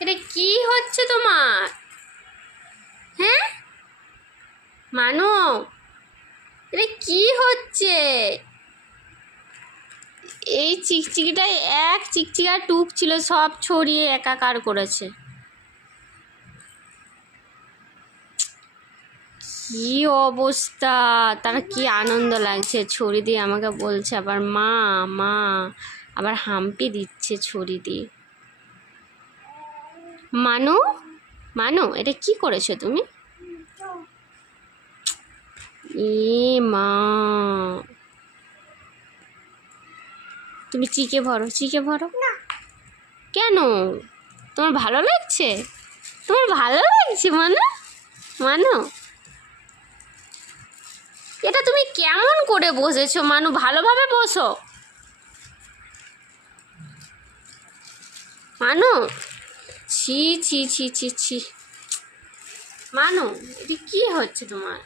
এটা কি হচ্ছে তোমার? হ্যাঁ মানু, এটা কি হচ্ছে? এই চিকচিকিটাই এক চিকচিকা টুক ছিল, সব ছড়িয়ে একাকার করেছে। কি অবস্থা! তার কি আনন্দ লাগছে, ছড়ি দিয়ে আমাকে বলছে আবার মা মা, আবার হাম্পি দিচ্ছে ছড়ি দিয়ে। মানু, মানু, এটা কি করেছো তুমি? মা, তুমি চিকে ভরো, চিকে ভরো। কেন? তোমার ভালো লাগছে? তোমার ভালো লাগছে মানু? মানু, এটা তুমি কেমন করে বসেছো মানু? ভালোভাবে বসো মানু। ছি ছি ছি ছি ছি। মানু, এটা কি হচ্ছে তোমার?